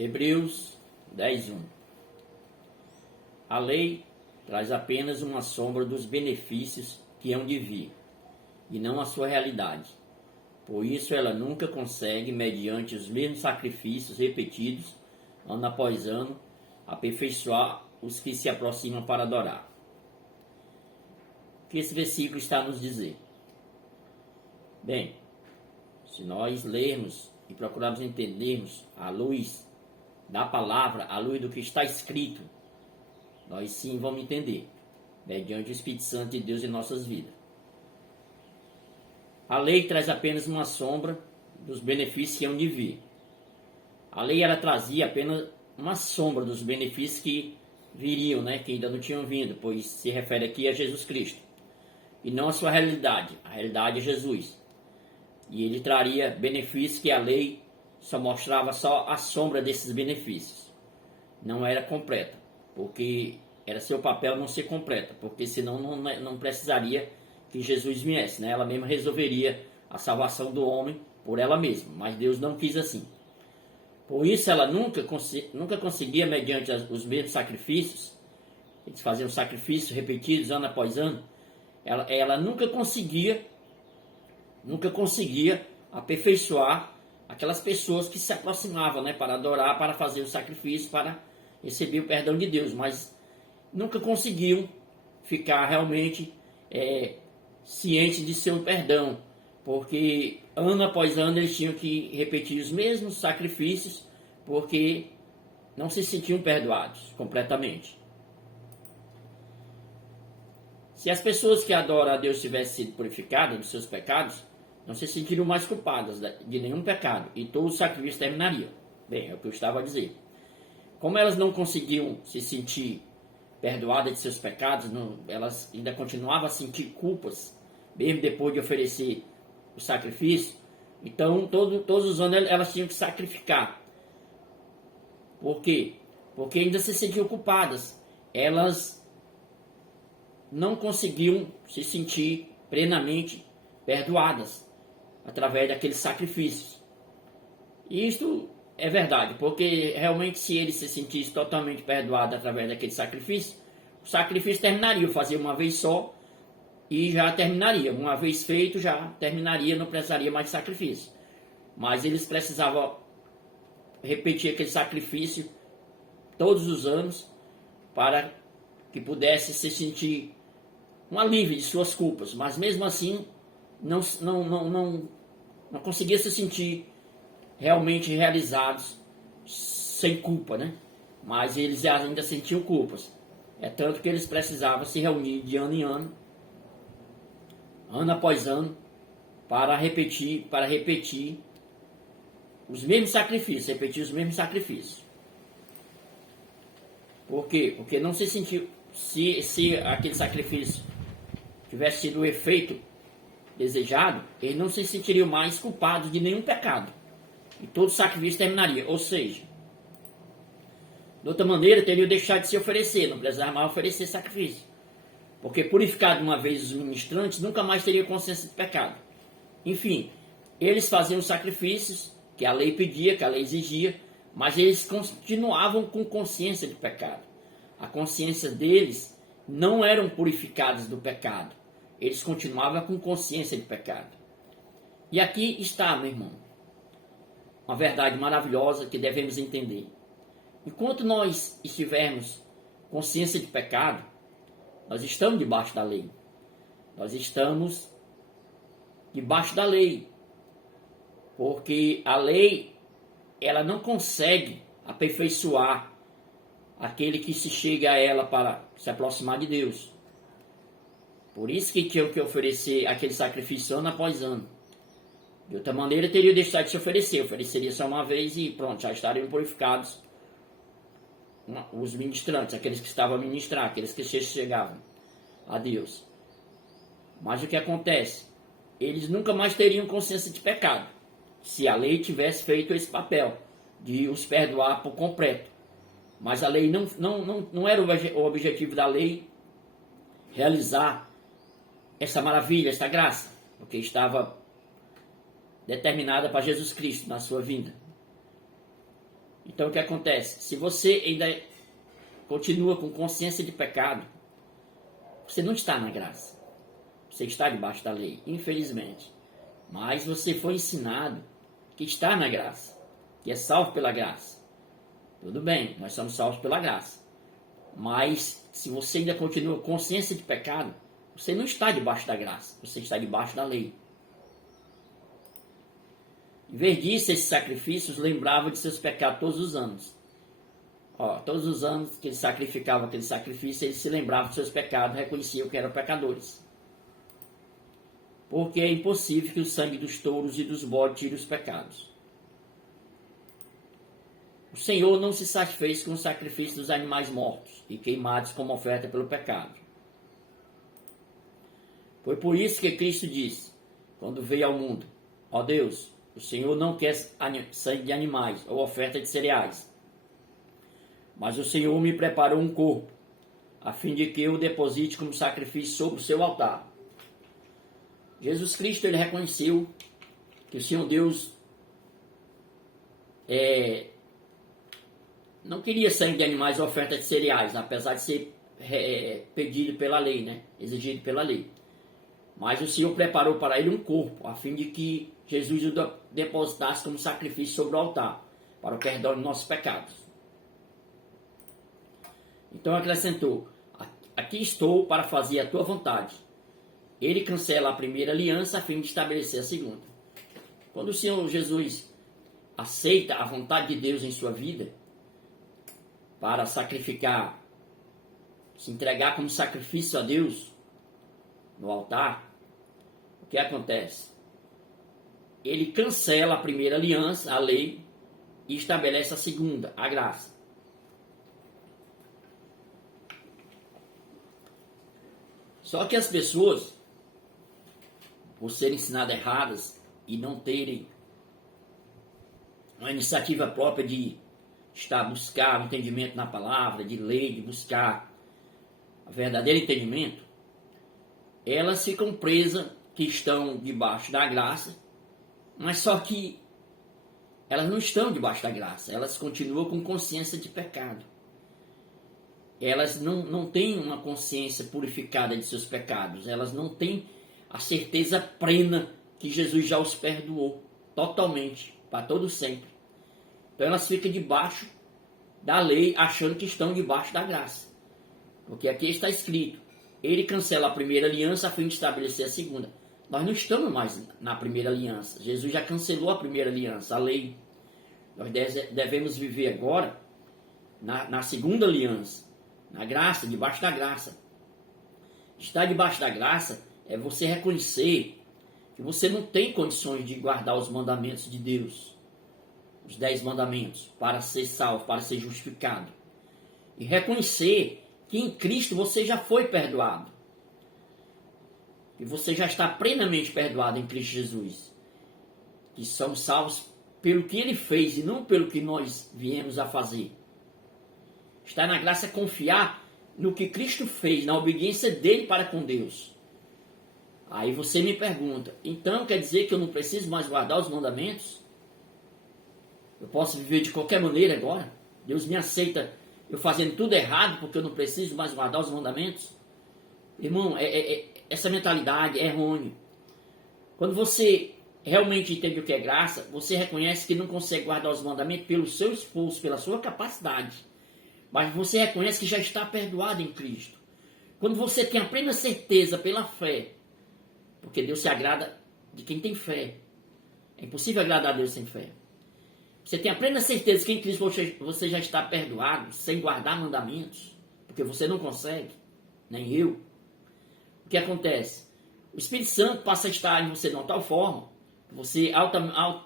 Hebreus 10:1. A lei traz apenas uma sombra dos benefícios que hão de vir, e não a sua realidade. Por isso ela nunca consegue, mediante os mesmos sacrifícios repetidos, ano após ano, aperfeiçoar os que se aproximam para adorar. O que esse versículo está a nos dizer? Bem, se nós lermos e procurarmos entendermos à luz da palavra, à luz do que está escrito, nós sim vamos entender, mediante o Espírito Santo de Deus em nossas vidas. A lei traz apenas uma sombra dos benefícios que hão de vir. A lei ela trazia apenas uma sombra dos benefícios que viriam, que ainda não tinham vindo, pois se refere aqui a Jesus Cristo. E não a sua realidade. A realidade é Jesus. E ele traria benefícios que a lei só mostrava só a sombra desses benefícios. Não era completa, porque era seu papel não ser completa, porque senão não precisaria que Jesus viesse, Ela mesma resolveria a salvação do homem por ela mesma, mas Deus não quis assim. Por isso ela nunca conseguia, mediante os mesmos sacrifícios, eles faziam sacrifícios repetidos ano após ano, ela nunca conseguia aperfeiçoar aquelas pessoas que se aproximavam, para adorar, para fazer o sacrifício, para receber o perdão de Deus, mas nunca conseguiam ficar realmente cientes de seu perdão, porque ano após ano eles tinham que repetir os mesmos sacrifícios, porque não se sentiam perdoados completamente. Se as pessoas que adoram a Deus tivessem sido purificadas dos seus pecados, não se sentiriam mais culpadas de nenhum pecado, e todo o sacrifício terminaria. Bem, é o que eu estava a dizer. Como elas não conseguiam se sentir perdoadas de seus pecados, elas ainda continuavam a sentir culpas, mesmo depois de oferecer o sacrifício. Então, todos os anos elas tinham que sacrificar. Por quê? Porque ainda se sentiam culpadas. Elas não conseguiam se sentir plenamente perdoadas através daqueles sacrifícios. E isto é verdade, porque realmente se ele se sentisse totalmente perdoado através daquele sacrifício, o sacrifício terminaria, fazia uma vez só e já terminaria. Uma vez feito, já terminaria, não precisaria mais de sacrifício. Mas eles precisavam repetir aquele sacrifício todos os anos para que pudesse se sentir um alívio de suas culpas. Mas mesmo assim, não conseguia se sentir realmente realizados sem culpa, Mas eles ainda sentiam culpas. É tanto que eles precisavam se reunir de ano em ano, ano após ano, para repetir os mesmos sacrifícios, Por quê? Porque não se sentiu, se aquele sacrifício tivesse sido o efeito desejado, eles não se sentiriam mais culpados de nenhum pecado. E todo sacrifício terminaria. Ou seja, de outra maneira, teriam deixado de se oferecer, não precisava mais oferecer sacrifício. Porque purificado uma vez os ministrantes, nunca mais teriam consciência de pecado. Enfim, eles faziam os sacrifícios que a lei pedia, que a lei exigia, mas eles continuavam com consciência de pecado. A consciência deles não eram purificados do pecado. Eles continuavam com consciência de pecado. E aqui está, meu irmão, uma verdade maravilhosa que devemos entender. Enquanto nós estivermos consciência de pecado, nós estamos debaixo da lei. Nós estamos debaixo da lei. Porque a lei, ela não consegue aperfeiçoar aquele que se chega a ela para se aproximar de Deus. Por isso que tinham que oferecer aquele sacrifício ano após ano. De outra maneira, teria deixado de se oferecer. Ofereceria só uma vez e pronto, já estariam purificados os ministrantes, aqueles que estavam a ministrar, aqueles que chegavam a Deus. Mas o que acontece? Eles nunca mais teriam consciência de pecado, se a lei tivesse feito esse papel de os perdoar por completo. Mas a lei não era o objetivo da lei realizar essa maravilha, essa graça, porque estava determinada para Jesus Cristo na sua vinda. Então o que acontece? Se você ainda continua com consciência de pecado, você não está na graça. Você está debaixo da lei, infelizmente. Mas você foi ensinado que está na graça, que é salvo pela graça. Tudo bem, nós somos salvos pela graça. Mas se você ainda continua com consciência de pecado, você não está debaixo da graça, você está debaixo da lei. Em vez disso, esses sacrifícios lembravam de seus pecados todos os anos. Todos os anos que eles sacrificavam aquele sacrifício, eles se lembravam de seus pecados, reconheciam que eram pecadores. Porque é impossível que o sangue dos touros e dos bodes tire os pecados. O Senhor não se satisfez com o sacrifício dos animais mortos e queimados como oferta pelo pecado. Foi por isso que Cristo disse, quando veio ao mundo: ó Deus, o Senhor não quer sangue de animais ou oferta de cereais, mas o Senhor me preparou um corpo, a fim de que eu o deposite como sacrifício sobre o seu altar. Jesus Cristo, ele reconheceu que o Senhor Deus não queria sangue de animais ou oferta de cereais, apesar de ser pedido pela lei, né? Exigido pela lei. Mas o Senhor preparou para ele um corpo, a fim de que Jesus o depositasse como sacrifício sobre o altar, para o perdão de nossos pecados. Então acrescentou: aqui estou para fazer a tua vontade. Ele cancela a primeira aliança a fim de estabelecer a segunda. Quando o Senhor Jesus aceita a vontade de Deus em sua vida, para sacrificar, se entregar como sacrifício a Deus no altar, o que acontece? Ele cancela a primeira aliança, a lei, e estabelece a segunda, a graça. Só que as pessoas, por serem ensinadas erradas e não terem uma iniciativa própria de buscar o entendimento na palavra, de ler, de buscar o verdadeiro entendimento, elas ficam presas que estão debaixo da graça, mas só que elas não estão debaixo da graça, elas continuam com consciência de pecado. Elas não têm uma consciência purificada de seus pecados, elas não têm a certeza plena que Jesus já os perdoou totalmente, para todo sempre. Então elas ficam debaixo da lei, achando que estão debaixo da graça. Porque aqui está escrito: ele cancela a primeira aliança a fim de estabelecer a segunda. Nós não estamos mais na primeira aliança. Jesus já cancelou a primeira aliança, a lei. Nós devemos viver agora na segunda aliança, na graça, debaixo da graça. Estar debaixo da graça é você reconhecer que você não tem condições de guardar os mandamentos de Deus, os 10 mandamentos, para ser salvo, para ser justificado. E reconhecer que em Cristo você já foi perdoado. E você já está plenamente perdoado em Cristo Jesus. Que somos salvos pelo que Ele fez e não pelo que nós viemos a fazer. Estar na graça é confiar no que Cristo fez, na obediência dele para com Deus. Aí você me pergunta: então quer dizer que eu não preciso mais guardar os mandamentos? Eu posso viver de qualquer maneira agora? Deus me aceita eu fazendo tudo errado porque eu não preciso mais guardar os mandamentos? Irmão, essa mentalidade é errônea. Quando você realmente entende o que é graça, você reconhece que não consegue guardar os mandamentos pelo seu esforço, pela sua capacidade. Mas você reconhece que já está perdoado em Cristo. Quando você tem a plena certeza pela fé, porque Deus se agrada de quem tem fé. É impossível agradar a Deus sem fé. Você tem a plena certeza que em Cristo você já está perdoado, sem guardar mandamentos, porque você não consegue, nem eu. O que acontece? O Espírito Santo passa a estar em você de uma tal forma, que você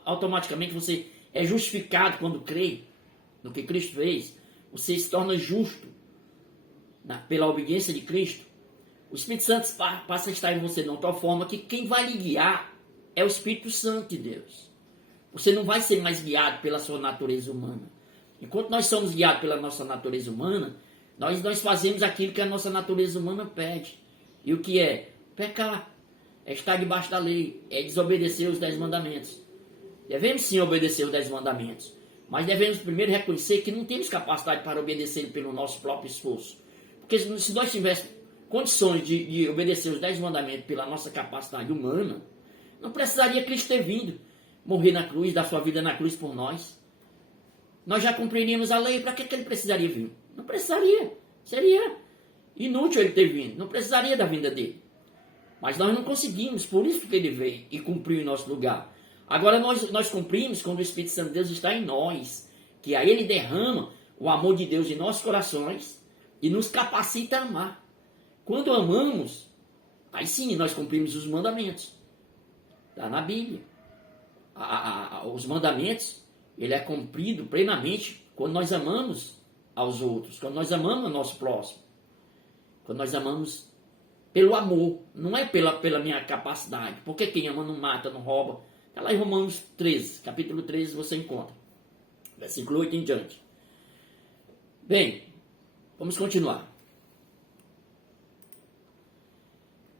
automaticamente você é justificado quando crê no que Cristo fez. Você se torna justo pela obediência de Cristo. O Espírito Santo passa a estar em você de uma tal forma que quem vai lhe guiar é o Espírito Santo de Deus. Você não vai ser mais guiado pela sua natureza humana. Enquanto nós somos guiados pela nossa natureza humana, nós fazemos aquilo que a nossa natureza humana pede. E o que é? Pecar. É estar debaixo da lei. É desobedecer os 10 mandamentos. Devemos sim obedecer os 10 mandamentos. Mas devemos primeiro reconhecer que não temos capacidade para obedecer pelo nosso próprio esforço. Porque se nós tivéssemos condições de obedecer os 10 mandamentos pela nossa capacidade humana, não precisaria Cristo ter vindo, morrer na cruz, dar sua vida na cruz por nós. Nós já cumpriríamos a lei, para que ele precisaria vir? Não precisaria. Seria inútil ele ter vindo, não precisaria da vinda dele. Mas nós não conseguimos, por isso que ele veio e cumpriu em nosso lugar. Agora nós cumprimos quando o Espírito Santo de Deus está em nós, que aí ele derrama o amor de Deus em nossos corações e nos capacita a amar. Quando amamos, aí sim nós cumprimos os mandamentos. Está na Bíblia. Os mandamentos, ele é cumprido plenamente quando nós amamos aos outros, quando nós amamos o nosso próximo, quando nós amamos pelo amor, não é pela minha capacidade, porque quem ama não mata, não rouba. Está lá em Romanos 13, capítulo 13 você encontra, versículo 8 em diante. Bem, vamos continuar.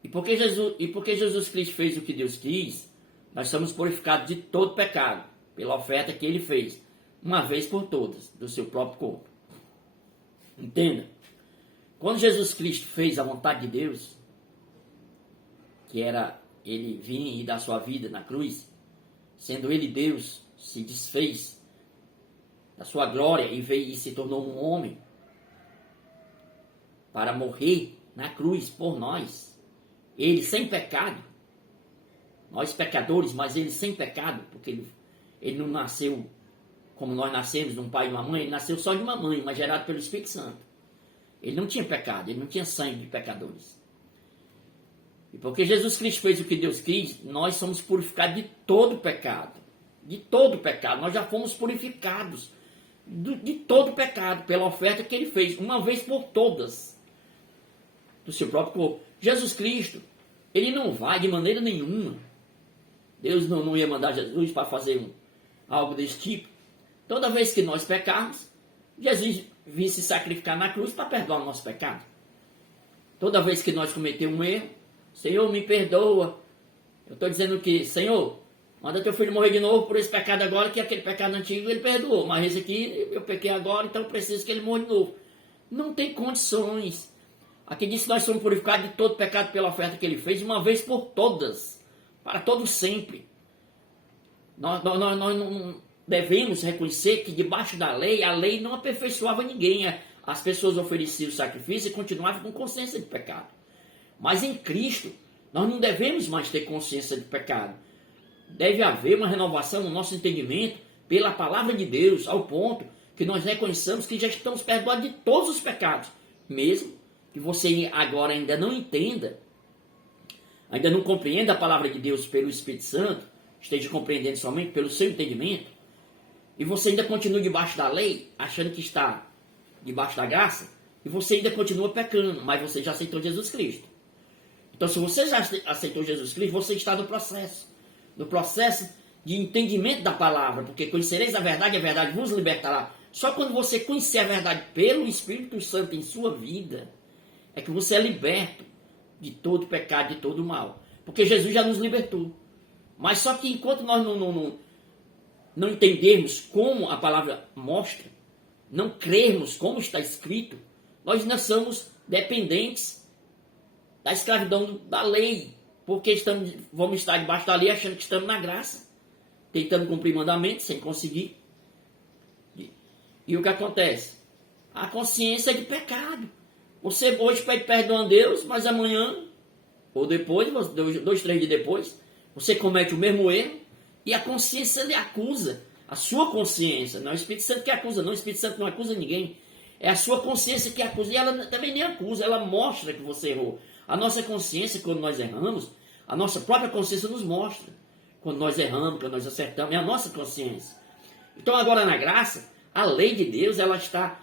E porque Jesus Cristo fez o que Deus quis, nós somos purificados de todo pecado, pela oferta que ele fez, uma vez por todas, do seu próprio corpo. Entenda, quando Jesus Cristo fez a vontade de Deus, que era ele vir e dar sua vida na cruz, sendo ele Deus, se desfez da sua glória e veio e se tornou um homem para morrer na cruz por nós, ele sem pecado, nós pecadores, mas ele sem pecado, porque ele não nasceu como nós nascemos de um pai e uma mãe, ele nasceu só de uma mãe, mas gerado pelo Espírito Santo. Ele não tinha pecado, ele não tinha sangue de pecadores. E porque Jesus Cristo fez o que Deus quis, nós somos purificados de todo pecado. De todo pecado. Nós já fomos purificados de todo pecado pela oferta que ele fez, uma vez por todas, do seu próprio corpo. Jesus Cristo, ele não vai de maneira nenhuma. Deus não ia mandar Jesus para fazer algo desse tipo. Toda vez que nós pecarmos, Jesus vinha se sacrificar na cruz para perdoar o nosso pecado. Toda vez que nós cometemos um erro, Senhor, me perdoa. Eu estou dizendo que, Senhor, manda teu filho morrer de novo por esse pecado agora, que aquele pecado antigo ele perdoou. Mas esse aqui eu pequei agora, então eu preciso que ele morra de novo. Não tem condições. Aqui diz que nós somos purificados de todo pecado pela oferta que ele fez, uma vez por todas, para todo sempre. Nós não devemos reconhecer que debaixo da lei, a lei não aperfeiçoava ninguém. As pessoas ofereciam sacrifício e continuavam com consciência de pecado. Mas em Cristo, nós não devemos mais ter consciência de pecado. Deve haver uma renovação no nosso entendimento pela palavra de Deus, ao ponto que nós reconheçamos que já estamos perdoados de todos os pecados. Mesmo que você agora ainda não entenda, ainda não compreenda a palavra de Deus pelo Espírito Santo, esteja compreendendo somente pelo seu entendimento, e você ainda continua debaixo da lei, achando que está debaixo da graça, e você ainda continua pecando, mas você já aceitou Jesus Cristo. Então, se você já aceitou Jesus Cristo, você está no processo de entendimento da palavra, porque conhecereis a verdade vos libertará. Só quando você conhecer a verdade pelo Espírito Santo em sua vida, é que você é liberto de todo pecado, de todo mal. Porque Jesus já nos libertou. Mas só que enquanto nós não entendermos como a palavra mostra, não crermos como está escrito, nós ainda somos dependentes da escravidão da lei, porque vamos estar debaixo da lei achando que estamos na graça, tentando cumprir mandamentos sem conseguir. E o que acontece? A consciência é de pecado. Você hoje pede perdão a Deus, mas amanhã, ou depois, 2, 3 dias depois, você comete o mesmo erro e a consciência lhe acusa. A sua consciência, não é o Espírito Santo que acusa, não. O Espírito Santo não acusa ninguém. É a sua consciência que acusa. E ela também nem acusa, ela mostra que você errou. A nossa consciência, quando nós erramos, a nossa própria consciência nos mostra. Quando nós erramos, quando nós acertamos, é a nossa consciência. Então agora na graça, a lei de Deus, ela está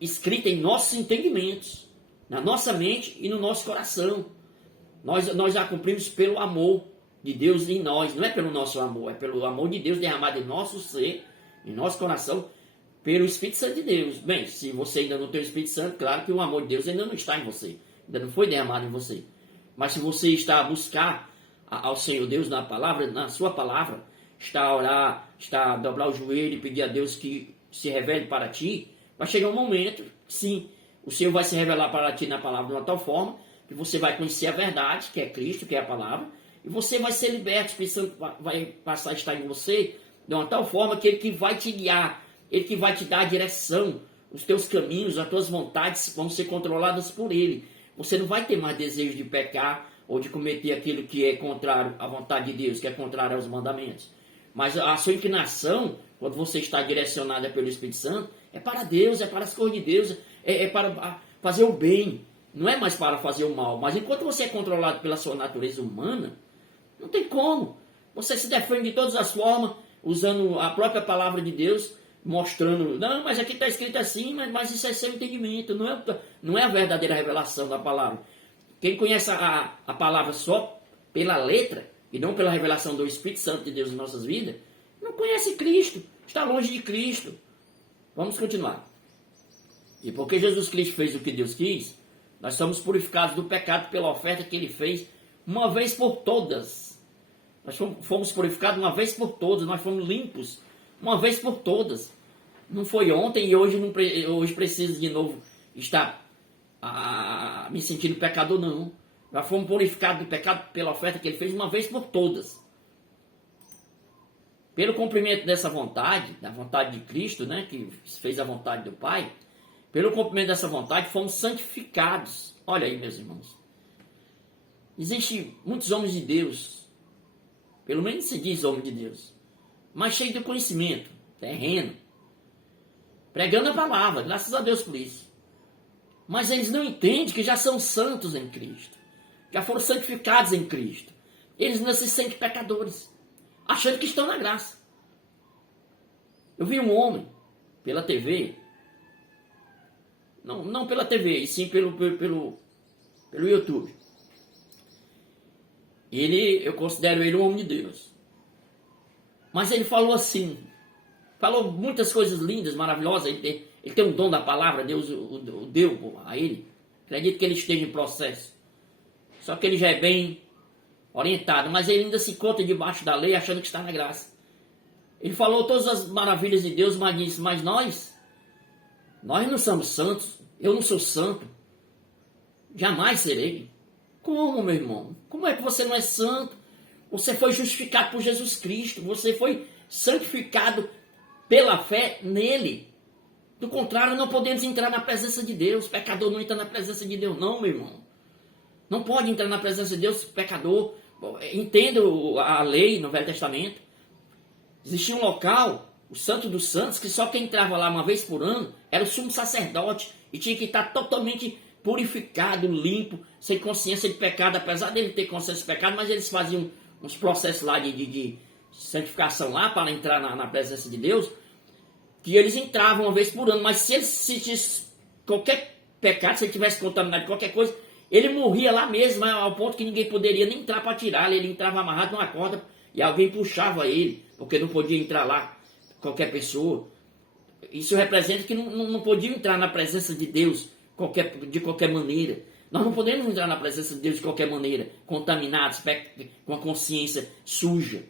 escrita em nossos entendimentos, na nossa mente e no nosso coração. Nós a cumprimos pelo amor de Deus em nós, não é pelo nosso amor, é pelo amor de Deus derramado em nosso ser, em nosso coração, pelo Espírito Santo de Deus. Bem, se você ainda não tem o Espírito Santo, claro que o amor de Deus ainda não está em você, ainda não foi derramado em você. Mas se você está a buscar ao Senhor Deus na palavra, na sua palavra, está a orar, está a dobrar o joelho e pedir a Deus que se revele para ti, vai chegar um momento, sim, o Senhor vai se revelar para ti na palavra de uma tal forma que você vai conhecer a verdade, que é Cristo, que é a palavra, e você vai ser liberto, o Espírito Santo vai passar a estar em você de uma tal forma que ele que vai te guiar, ele que vai te dar a direção, os teus caminhos, as tuas vontades vão ser controladas por ele. Você não vai ter mais desejo de pecar ou de cometer aquilo que é contrário à vontade de Deus, que é contrário aos mandamentos. Mas a sua inclinação, quando você está direcionada pelo Espírito Santo, é para Deus, é para as coisas de Deus, é para fazer o bem, não é mais para fazer o mal. Mas enquanto você é controlado pela sua natureza humana, não tem como. Você se defende de todas as formas, usando a própria palavra de Deus, mostrando, não, mas aqui está escrito assim, mas isso é seu entendimento, não é a verdadeira revelação da palavra. Quem conhece a palavra só pela letra, e não pela revelação do Espírito Santo de Deus em nossas vidas, não conhece Cristo, está longe de Cristo. Vamos continuar. E porque Jesus Cristo fez o que Deus quis, nós somos purificados do pecado pela oferta que ele fez uma vez por todas. Nós fomos purificados uma vez por todas, nós fomos limpos uma vez por todas. Não foi ontem e hoje preciso de novo estar me sentindo pecador, não. Nós fomos purificados do pecado pela oferta que ele fez uma vez por todas. Pelo cumprimento dessa vontade, da vontade de Cristo, né, que fez a vontade do Pai, pelo cumprimento dessa vontade fomos santificados. Olha aí, meus irmãos. Existem muitos homens de Deus, pelo menos se diz homem de Deus, mas cheio de conhecimento, terreno, pregando a palavra, graças a Deus por isso. Mas eles não entendem que já são santos em Cristo, já foram santificados em Cristo. Eles não se sentem pecadores, achando que estão na graça. Eu vi um homem pela TV, não pela TV, e sim pelo YouTube. Eu considero ele um homem de Deus. Mas ele falou assim, falou muitas coisas lindas, maravilhosas. Ele tem um dom da palavra, Deus o deu a ele. Acredito que ele esteja em processo. Só que ele já é bem orientado, mas ele ainda se encontra debaixo da lei, achando que está na graça. Ele falou todas as maravilhas de Deus, mas disse, mas nós não somos santos, eu não sou santo, jamais serei. Como, meu irmão? Como é que você não é santo? Você foi justificado por Jesus Cristo, você foi santificado pela fé nele. Do contrário, não podemos entrar na presença de Deus. Pecador não entra na presença de Deus, não, meu irmão. Não pode entrar na presença de Deus, pecador. Entenda a lei no Velho Testamento. Existia um local, o Santo dos Santos, que só quem entrava lá uma vez por ano era o sumo sacerdote e tinha que estar totalmente purificado, limpo, sem consciência de pecado, apesar dele ter consciência de pecado, mas eles faziam uns processos lá de santificação lá para entrar na presença de Deus, que eles entravam uma vez por ano, mas se ele sentisse qualquer pecado, se ele tivesse contaminado de qualquer coisa, ele morria lá mesmo, ao ponto que ninguém poderia nem entrar para tirar ele entrava amarrado numa corda e alguém puxava ele, porque não podia entrar lá qualquer pessoa. Isso representa que não podia entrar na presença de Deus de qualquer maneira. Nós não podemos entrar na presença de Deus de qualquer maneira, contaminados, com a consciência suja.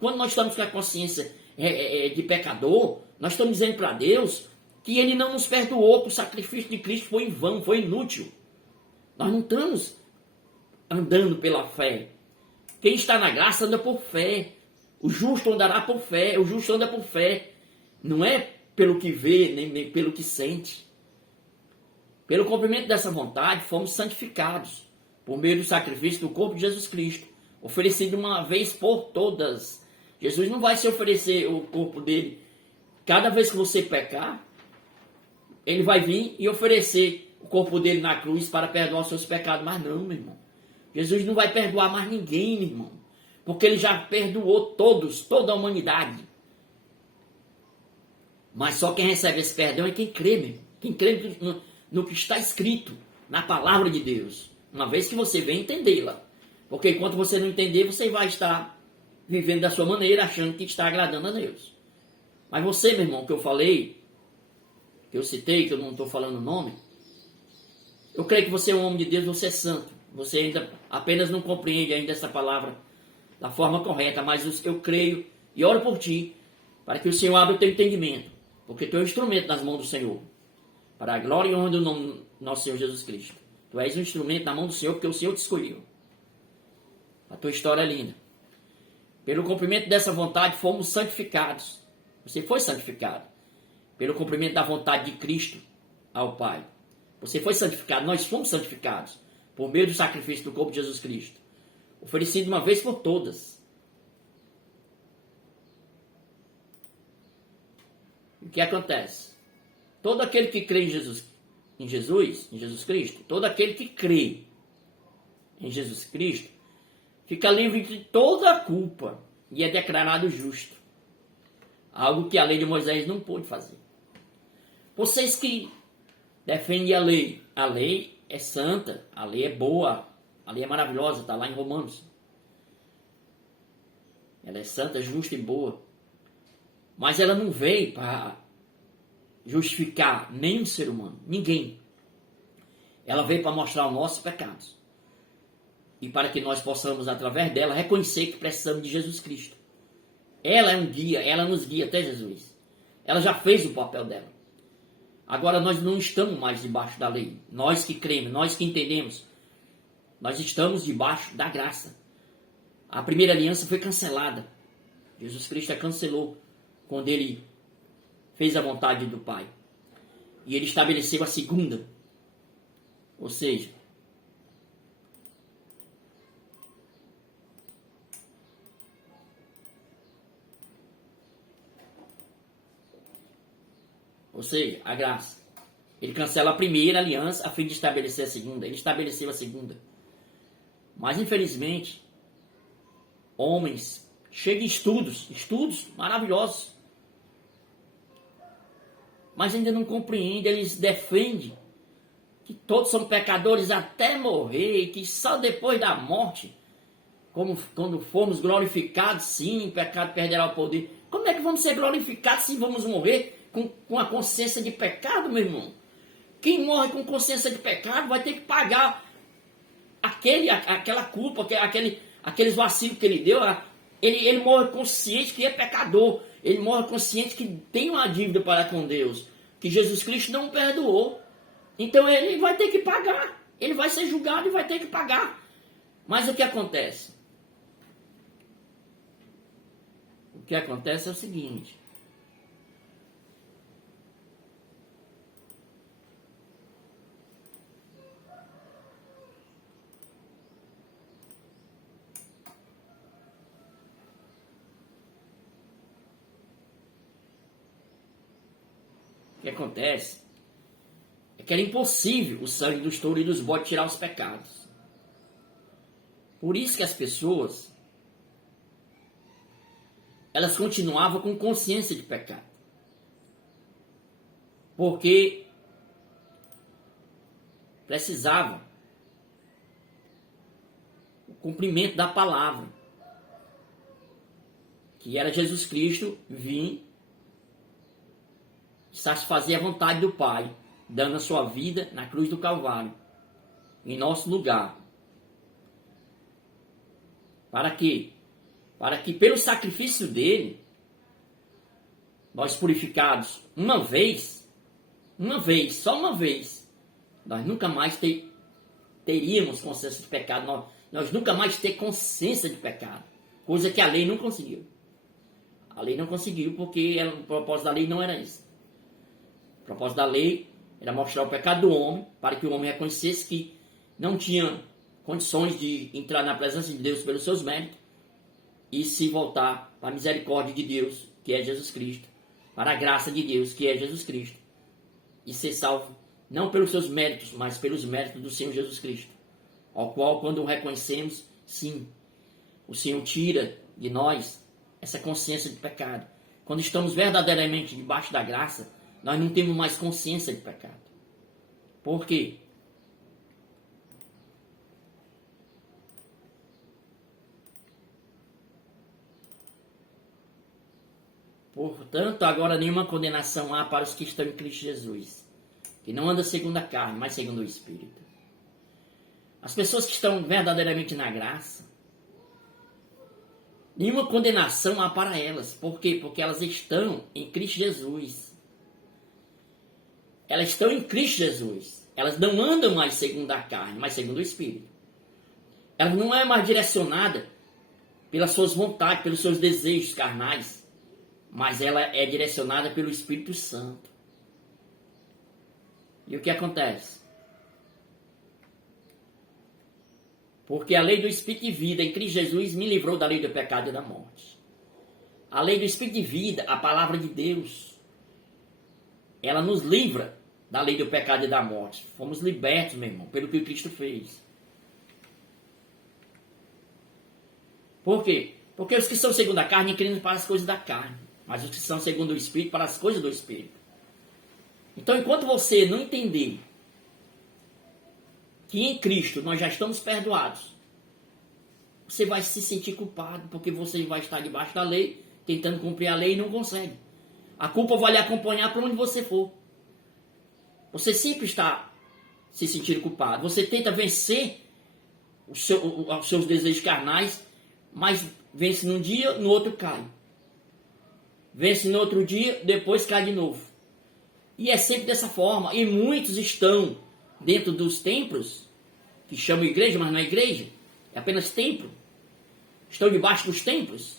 Quando nós estamos com a consciência de pecador, nós estamos dizendo para Deus que Ele não nos perdoou, que o sacrifício de Cristo foi em vão, foi inútil. Nós não estamos andando pela fé. Quem está na graça anda por fé. O justo andará por fé, o justo anda por fé. Não é pelo que vê, nem pelo que sente. Pelo cumprimento dessa vontade, fomos santificados por meio do sacrifício do corpo de Jesus Cristo, oferecido uma vez por todas. Jesus não vai se oferecer o corpo dele. Cada vez que você pecar, ele vai vir e oferecer o corpo dele na cruz para perdoar os seus pecados. Mas não, meu irmão. Jesus não vai perdoar mais ninguém, meu irmão. Porque ele já perdoou todos, toda a humanidade. Mas só quem recebe esse perdão é quem crê, meu. Quem crê no que está escrito, na palavra de Deus. Uma vez que você vem entendê-la. Porque enquanto você não entender, você vai estar vivendo da sua maneira, achando que está agradando a Deus. Mas você, meu irmão, que eu falei, que eu citei, que eu não estou falando o nome, eu creio que você é um homem de Deus, você é santo. Você ainda apenas não compreende ainda essa palavra da forma correta, mas eu creio e oro por ti, para que o Senhor abra o teu entendimento, porque tu é um instrumento nas mãos do Senhor, para a glória e honra do nome do nosso Senhor Jesus Cristo. Tu és um instrumento na mão do Senhor, porque o Senhor te escolheu. A tua história é linda. Pelo cumprimento dessa vontade fomos santificados. Você foi santificado. Pelo cumprimento da vontade de Cristo ao Pai. Você foi santificado, nós fomos santificados. Por meio do sacrifício do corpo de Jesus Cristo. Oferecido uma vez por todas. O que acontece? Todo aquele que crê em Jesus Cristo, todo aquele que crê em Jesus Cristo, fica livre de toda a culpa e é declarado justo. Algo que a lei de Moisés não pôde fazer. Vocês que defendem a lei é santa, a lei é boa, a lei é maravilhosa, está lá em Romanos. Ela é santa, justa e boa. Mas ela não veio para justificar nenhum ser humano, ninguém. Ela veio para mostrar os nossos pecados. E para que nós possamos, através dela, reconhecer que precisamos de Jesus Cristo. Ela é um guia, ela nos guia até Jesus. Ela já fez o papel dela. Agora nós não estamos mais debaixo da lei. Nós que cremos, nós que entendemos, nós estamos debaixo da graça. A primeira aliança foi cancelada. Jesus Cristo a cancelou quando ele fez a vontade do Pai. E ele estabeleceu a segunda. Ou seja, a graça. Ele cancela a primeira aliança a fim de estabelecer a segunda. Ele estabeleceu a segunda. Mas, infelizmente, homens cheios de estudos maravilhosos, mas ainda não compreendem, eles defendem que todos são pecadores até morrer e que só depois da morte, quando formos glorificados, sim, o pecado perderá o poder. Como é que vamos ser glorificados se vamos morrer com a consciência de pecado, meu irmão? Quem morre com consciência de pecado vai ter que pagar aquela culpa, aqueles vacilos que ele deu. Ele morre consciente que é pecador. Ele morre consciente que tem uma dívida para com Deus, que Jesus Cristo não perdoou. Então ele vai ter que pagar. Ele vai ser julgado e vai ter que pagar. Mas o que acontece? O que acontece é o seguinte. O que acontece é que era impossível o sangue dos touros e dos bodes tirar os pecados. Por isso que as pessoas, elas continuavam com consciência de pecado. Porque precisavam o cumprimento da palavra, que era Jesus Cristo vir satisfazer a vontade do Pai, dando a sua vida na cruz do Calvário, em nosso lugar. Para quê? Para que pelo sacrifício dele, nós purificados uma vez, só uma vez, nós nunca mais teríamos consciência de pecado, nós nunca mais ter consciência de pecado, coisa que a lei não conseguiu. A lei não conseguiu porque o propósito da lei não era isso. O propósito da lei era mostrar o pecado do homem, para que o homem reconhecesse que não tinha condições de entrar na presença de Deus pelos seus méritos e se voltar para a misericórdia de Deus, que é Jesus Cristo, para a graça de Deus, que é Jesus Cristo, e ser salvo não pelos seus méritos, mas pelos méritos do Senhor Jesus Cristo, ao qual, quando o reconhecemos, sim, o Senhor tira de nós essa consciência de pecado. Quando estamos verdadeiramente debaixo da graça, nós não temos mais consciência de pecado. Por quê? Portanto, agora nenhuma condenação há para os que estão em Cristo Jesus, que não andam segundo a carne, mas segundo o Espírito. As pessoas que estão verdadeiramente na graça, Nenhuma condenação há para elas. Por quê? Porque elas estão em Cristo Jesus. Elas estão em Cristo Jesus. Elas não andam mais segundo a carne, mas segundo o Espírito. Ela não é mais direcionada pelas suas vontades, pelos seus desejos carnais, mas ela é direcionada pelo Espírito Santo. E o que acontece? Porque a lei do Espírito de vida em Cristo Jesus me livrou da lei do pecado e da morte. A lei do Espírito de vida, a palavra de Deus, ela nos livra da lei do pecado e da morte. Fomos libertos, meu irmão, pelo que Cristo fez. Por quê? Porque os que são segundo a carne inclinam para as coisas da carne, mas os que são segundo o Espírito para as coisas do Espírito. Então, enquanto você não entender que em Cristo nós já estamos perdoados, você vai se sentir culpado, porque você vai estar debaixo da lei, tentando cumprir a lei e não consegue. A culpa vai lhe acompanhar para onde você for. Você sempre está se sentindo culpado. Você tenta vencer os seus desejos carnais, mas vence num dia, no outro cai. Vence no outro dia, depois cai de novo. E é sempre dessa forma. E muitos estão dentro dos templos, que chamam igreja, mas não é igreja, é apenas templo. Estão debaixo dos templos.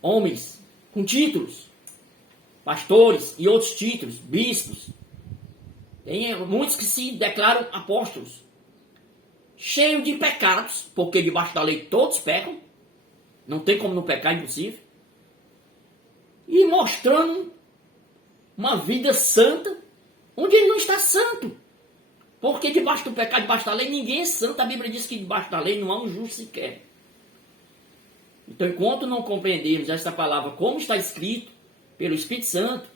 Homens com títulos, pastores e outros títulos, bispos. Tem muitos que se declaram apóstolos, cheios de pecados, porque debaixo da lei todos pecam, não tem como não pecar, impossível, e mostrando uma vida santa, onde ele não está santo, porque debaixo do pecado, debaixo da lei, ninguém é santo. A Bíblia diz que debaixo da lei não há um justo sequer. Então, enquanto não compreendermos essa palavra como está escrito pelo Espírito Santo,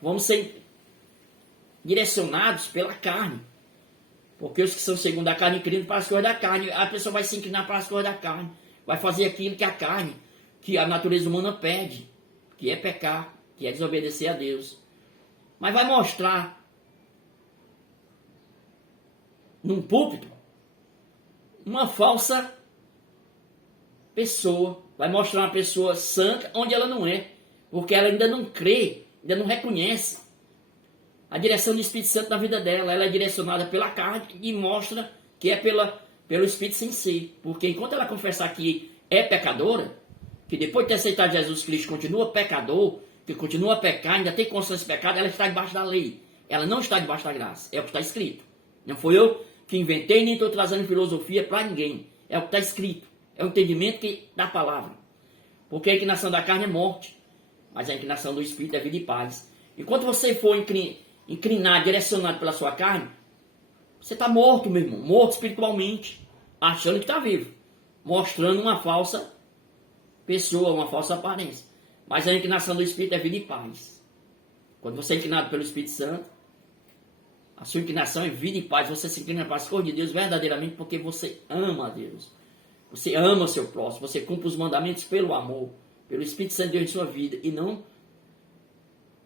vamos ser direcionados pela carne. Porque os que são segundo a carne inclinam para as coisas da carne. A pessoa vai se inclinar para as coisas da carne. Vai fazer aquilo que a carne, que a natureza humana pede, que é pecar, que é desobedecer a Deus. Mas vai mostrar num púlpito uma falsa pessoa. Vai mostrar uma pessoa santa onde ela não é. Porque ela ainda não crê, ainda não reconhece a direção do Espírito Santo na vida dela. Ela é direcionada pela carne e mostra que é pelo Espírito sem ser. Porque enquanto ela confessar que é pecadora, que depois de ter aceitado Jesus Cristo continua pecador, que continua a pecar, ainda tem consciência de pecado, ela está debaixo da lei. Ela não está debaixo da graça. É o que está escrito. Não foi eu que inventei, nem estou trazendo filosofia para ninguém. É o que está escrito. É o entendimento da palavra. Porque a inclinação da carne é morte, mas a inclinação do Espírito é vida e paz. Enquanto você for inclinado, direcionado pela sua carne, você está morto, meu irmão. Morto espiritualmente, achando que está vivo. Mostrando uma falsa pessoa, uma falsa aparência. Mas a inclinação do Espírito é vida e paz. Quando você é inclinado pelo Espírito Santo, a sua inclinação é vida e paz. Você se inclina para as coisas de Deus verdadeiramente porque você ama a Deus. Você ama o seu próximo. Você cumpre os mandamentos pelo amor, pelo Espírito Santo de Deus em sua vida. E não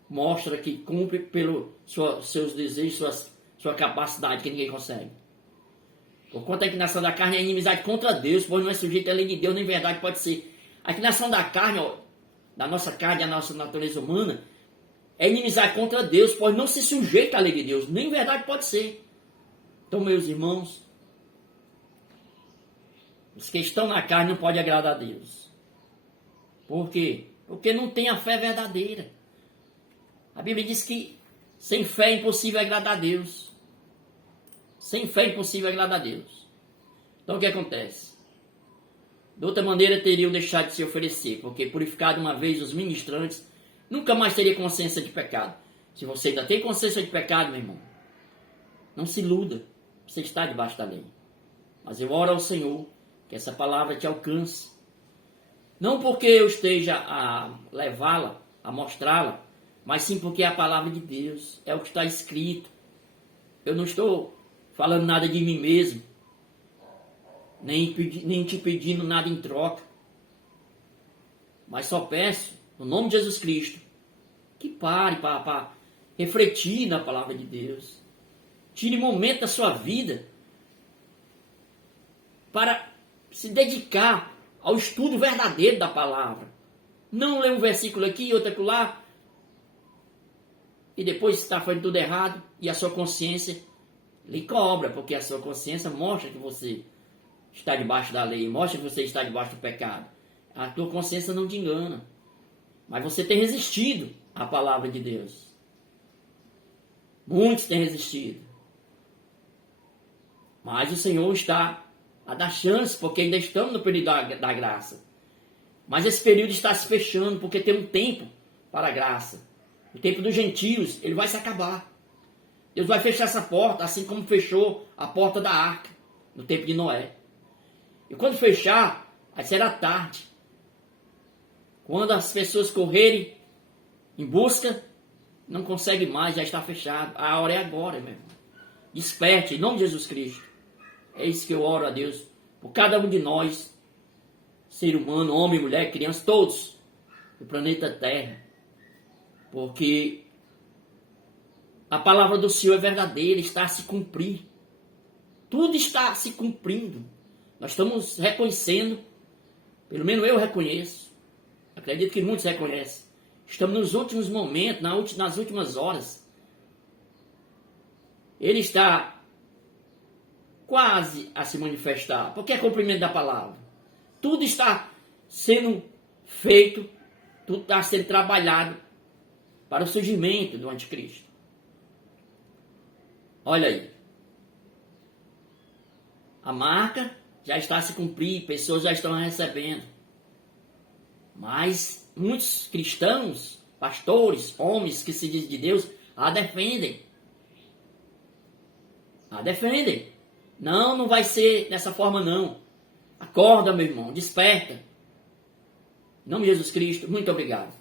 mostra que cumpre pelos seus desejos, sua capacidade, que ninguém consegue. Porquanto a inclinação da carne é inimizade contra Deus, pois não é sujeito à lei de Deus, nem verdade pode ser. A inclinação da carne, da nossa carne, da nossa natureza humana, é inimizade contra Deus, pois não se sujeita à lei de Deus, nem verdade pode ser. Então, meus irmãos, os que estão na carne não podem agradar a Deus. Por quê? Porque não tem a fé verdadeira. A Bíblia diz que sem fé é impossível agradar a Deus. Sem fé é impossível agradar a Deus. Então o que acontece? De outra maneira teriam deixado de se oferecer, porque purificado uma vez os ministrantes, nunca mais teria consciência de pecado. Se você ainda tem consciência de pecado, meu irmão, não se iluda, você está debaixo da lei. Mas eu oro ao Senhor, que essa palavra te alcance. Não porque eu esteja a levá-la, a mostrá-la, mas sim porque é a palavra de Deus, é o que está escrito. Eu não estou falando nada de mim mesmo, nem te pedindo nada em troca. Mas só peço, no nome de Jesus Cristo, que pare para refletir na palavra de Deus. Tire momento da sua vida para se dedicar ao estudo verdadeiro da palavra. Não ler um versículo aqui e outro acolá, e depois está fazendo tudo errado, e a sua consciência lhe cobra, porque a sua consciência mostra que você está debaixo da lei, mostra que você está debaixo do pecado. A tua consciência não te engana. Mas você tem resistido à palavra de Deus. Muitos têm resistido. Mas o Senhor está a dar chance, porque ainda estamos no período da graça. Mas esse período está se fechando, porque tem um tempo para a graça. O tempo dos gentios, ele vai se acabar. Deus vai fechar essa porta, assim como fechou a porta da arca, no tempo de Noé. E quando fechar, aí será tarde. Quando as pessoas correrem em busca, não consegue mais, já está fechado. A hora é agora, meu irmão. Desperte, em nome de Jesus Cristo. É isso que eu oro a Deus, por cada um de nós, ser humano, homem, mulher, criança, todos, do planeta Terra. Porque a palavra do Senhor é verdadeira, está a se cumprir. Tudo está se cumprindo. Nós estamos reconhecendo, pelo menos eu reconheço, acredito que muitos reconhecem. Estamos nos últimos momentos, nas últimas horas. Ele está quase a se manifestar, porque é cumprimento da palavra. Tudo está sendo feito, tudo está sendo trabalhado para o surgimento do anticristo. Olha aí. A marca já está a se cumprir, pessoas já estão recebendo. Mas muitos cristãos, pastores, homens que se dizem de Deus, a defendem. A defendem. Não vai ser dessa forma não. Acorda, meu irmão, desperta. Em nome de Jesus Cristo, muito obrigado.